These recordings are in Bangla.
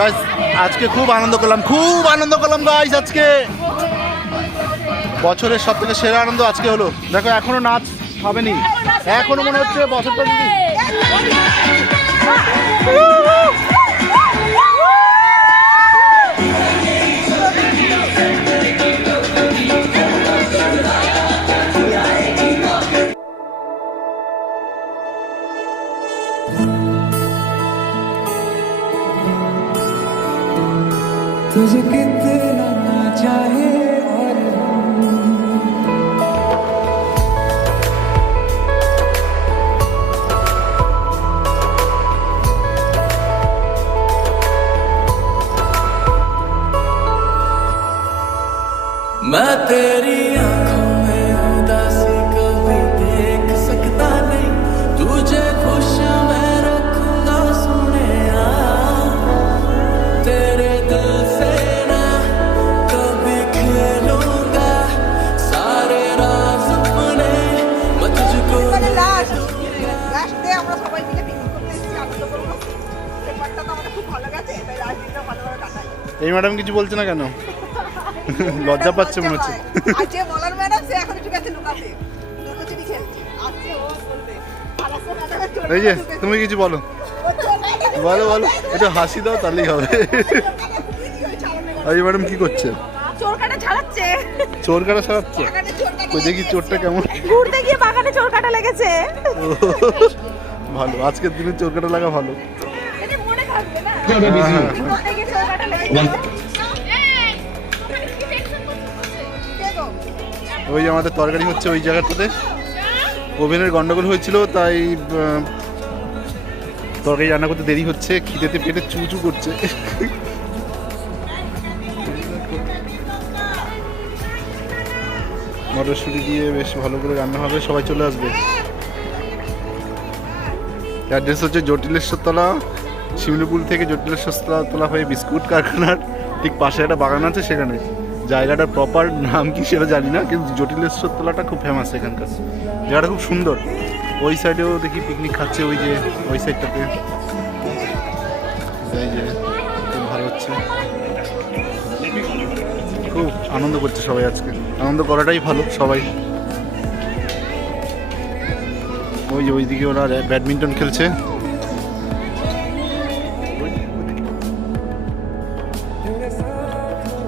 গাইস আজকে খুব আনন্দ করলাম, খুব আনন্দ করলাম গাইস আজকে। বছরের সব থেকে সেরা আনন্দ আজকে হলো। দেখো, এখনও নাচ হবেনি। এখনও মনে হচ্ছে বছরটা तुझे कितना चाहे और मैं तेरी आँखों এই ম্যাডাম কিছু বলছে না কেন? লজ্জা পাচ্ছে মনে হচ্ছে। আর বলার ম্যাডাম সে এখন একটু গেছে লুকাতে লুকোচুরি খেলছে আজকে ও বলবে। আর আজকে ম্যাডামের চোরটা এই যে তুমি কিছু বলো। বলো বলো। একটু হাসি দাও তাহলেই হবে। আর এই ম্যাডাম কি করছে? চোর কাটা ছাড়াচ্ছে? চোর কই দেখি চোরটা কেমন? ঘুরতে গিয়ে বাগানে চোর কাটা লেগেছে। ভালো আজকের দিনে চোর কাটা লাগা ভালো। এটা কাটা লেগেছে ওই যে আমাদের তরকারি হচ্ছে ওই জায়গাটাতে। ওভেনের গন্ডগোল হয়েছিল, তাই তরকারি রান্না করতে দেরি হচ্ছে, খিদেতে পেটে চু চু করছে। মটরশুঁটি দিয়ে বেশ ভালো করে রান্না হবে, সবাই চলে আসবে। অ্যাড্রেস হচ্ছে জটিলেশ্বর তলা শিমলিপুল থেকে জটিলেশ্বর তলা- হয়ে বিস্কুট কারখানার ঠিক পাশে একটা বাগান আছে সেখানে। জায়গাটার প্রপার নাম কি সেটা জানি না, কিন্তু জটিলেশ্বর তোলাটা খুব ফেমাস এখানকার। জায়গাটা খুব সুন্দর। ওই সাইডেও দেখি পিকনিক খাচ্ছে ওই যে, ওই সাইডটাতে খুব ভালো হচ্ছে। খুব আনন্দ করছে সবাই আজকে। আনন্দ করাটাই ভালো সবাই। ওই যে ওইদিকে ওরা ব্যাডমিন্টন খেলছে।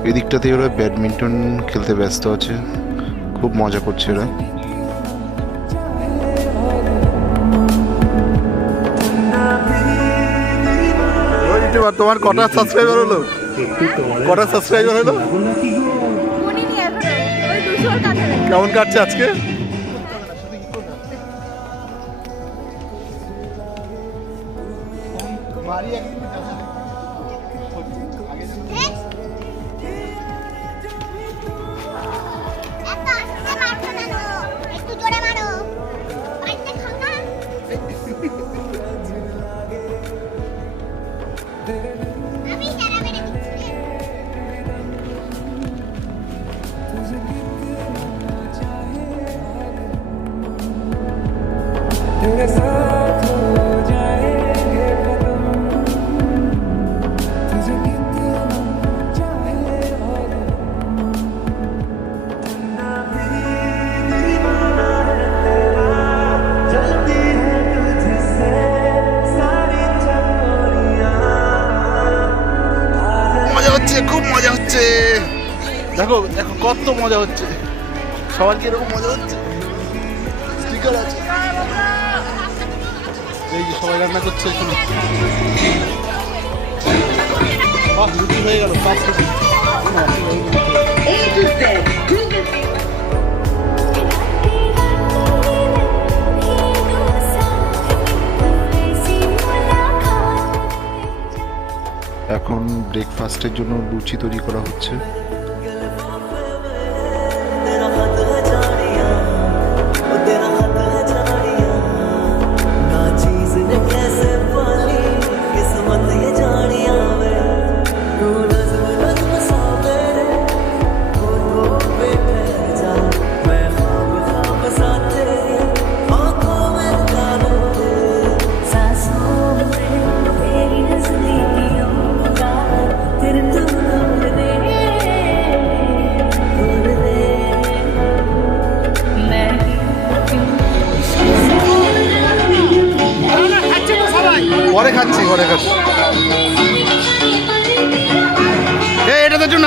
এদিকটাতে ওরা ব্যাডমিন্টন খেলতে ব্যস্ত আছে। খুব মজা করছে ওরা। তোমার কটা সাবস্ক্রাইবার হলো? কটা সাবস্ক্রাইবার হলো? মনে কেমন কাটছে আজকে? এত কত মজা হচ্ছে। সবার কি এরকম মজা হচ্ছে? স্টিকার আছে। এই যে সবাই রান্না করছে এখানে। বাহ রুটি হয়ে গেল পাঁচ রুটি। এখন ব্রেকফাস্টের জন্য লুচি তৈরি করা হচ্ছে।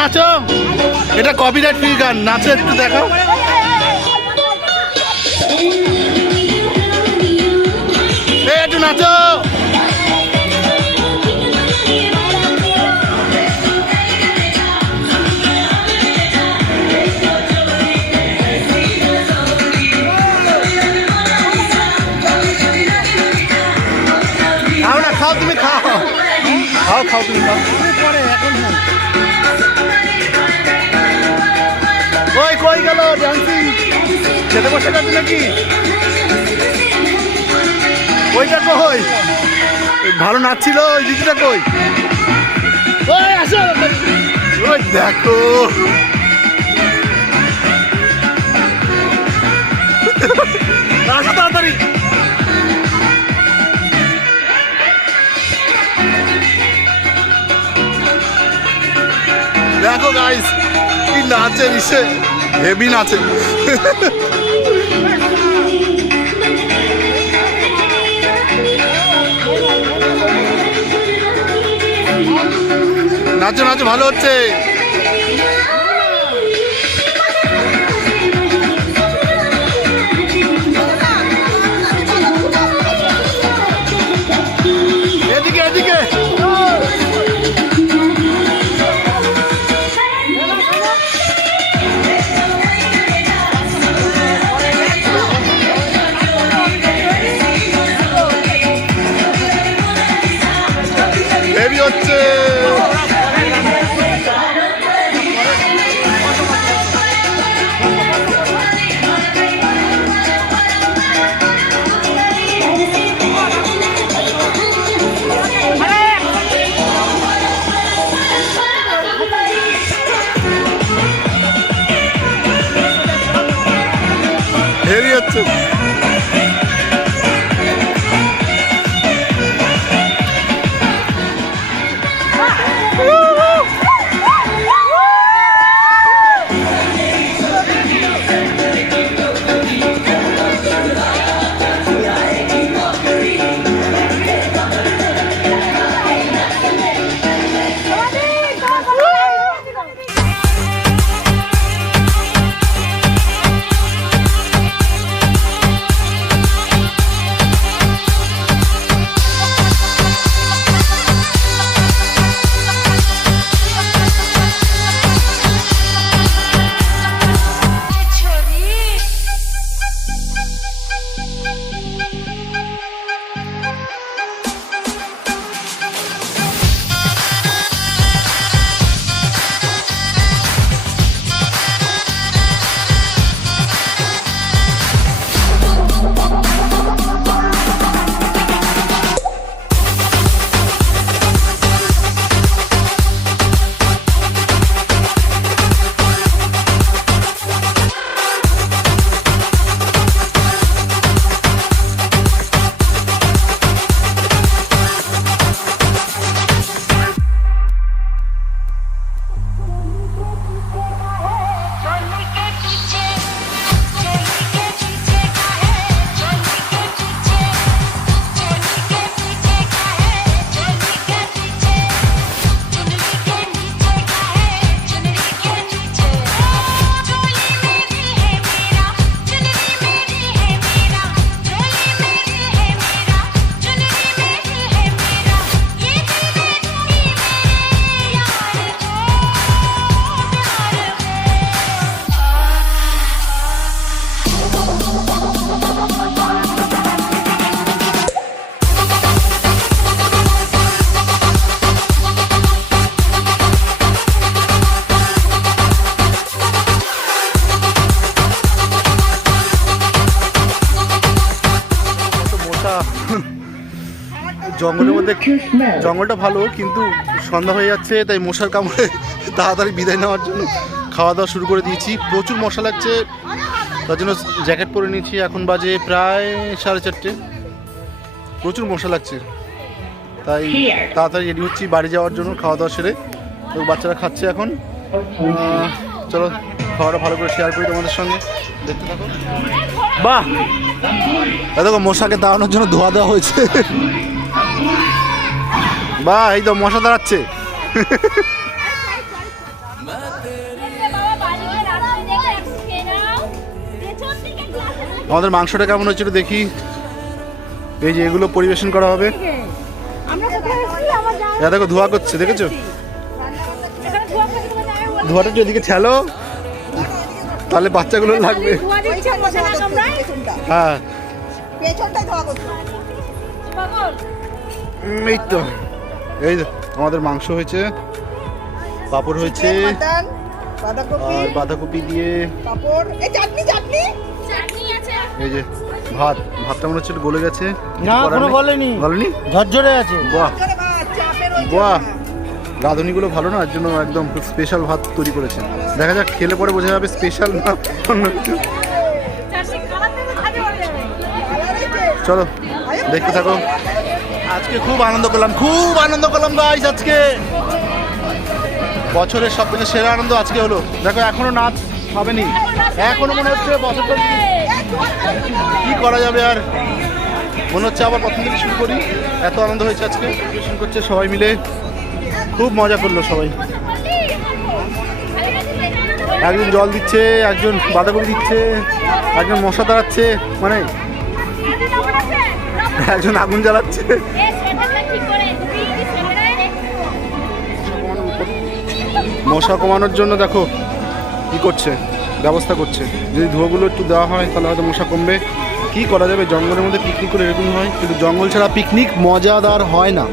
নাচো এটা কপিরাইট ফ্রি গান নাচো একটু দেখো খেতে বসে গেছে নাকি? ওইটা কই? ভালো নাচছিল ওই দিদিটা কই? ওই দেখো। আসো তাড়াতাড়ি। দেখো গাইস কি নাচে ইসে। হেভি নাচে। নাচো নাচো ভালো হচ্ছে। জঙ্গলটা ভালো কিন্তু সন্ধ্যা হয়ে যাচ্ছে তাই মশার কামড়ে তাড়াতাড়ি বিদায় নেওয়ার জন্য খাওয়া দাওয়া শুরু করে দিয়েছি। প্রচুর মশা লাগছে তার জন্য জ্যাকেট পরে নিয়েছি। এখন বাজে প্রায় সাড়ে চারটে। প্রচুর মশা লাগছে তাই তাড়াতাড়ি রেডি হচ্ছি বাড়ি যাওয়ার জন্য খাওয়া দাওয়া সেরে। তো বাচ্চারা খাচ্ছে এখন। চলো খাওয়াটা ভালো করে শেয়ার করি তোমাদের সঙ্গে। দেখতে থাকো। বাহ! দেখো মশাকে দাঁড়ানোর জন্য ধোয়া দেওয়া হয়েছে। বা এই তো মশা দাঁড়াচ্ছে। আমাদের মাংসটা কেমন হচ্ছে দেখি। এই যে এগুলো পরিবেশন করা হবে। দেখো ধোয়া করছে দেখেছ? ধোয়াটা যদি ঠেলো। তাহলে বাচ্চাগুলো লাগবে। হ্যাঁ। এই তো। এই যে আমাদের মাংস হয়েছে পাঁপড় হয়েছে আর বাঁধাকপি দিয়ে এই যে ভাত ভাতটা মনে হচ্ছে একটু গলে গেছে। না, করার কোনো গলেনি। গলেনি? ঝরঝরে আছে। বাহ। বাহ। রাঁধুনিগুলো ভালো না এর জন্য একদম স্পেশাল ভাত তৈরি করেছে। দেখা যাক খেলে পরে বোঝা যাবে স্পেশাল না অন্য কিছু। চলো দেখতে থাকো। আজকে খুব আনন্দ করলাম, খুব আনন্দ করলাম গাইস আজকে। বছরের সব থেকে সেরা আনন্দ আজকে হলো। দেখো, এখনও নাচ হবেনি। এখনও মনে হচ্ছে বছরটা কি করা যাবে আর? মনে হচ্ছে আবার প্রথম থেকে শুরু করি। এত আনন্দ হয়েছে আজকে। পরিবেশন করছে সবাই মিলে। খুব মজা করল সবাই। একজন জল দিচ্ছে, একজন বাঁধাকপি দিচ্ছে, একজন মশা দাঁড়াচ্ছে মানে একজন আগুন জ্বালাচ্ছে। মশা কমানোর জন্য দেখো কি করছে ব্যবস্থা করছে। যদি ধোঁয়াগুলো একটু দেওয়া হয় তাহলে হয়তো মশা কমবে। কি করা যাবে? জঙ্গলের মধ্যে পিকনিক করে এরকম হয়। কিন্তু জঙ্গল ছাড়া পিকনিক মজাদার হয় না।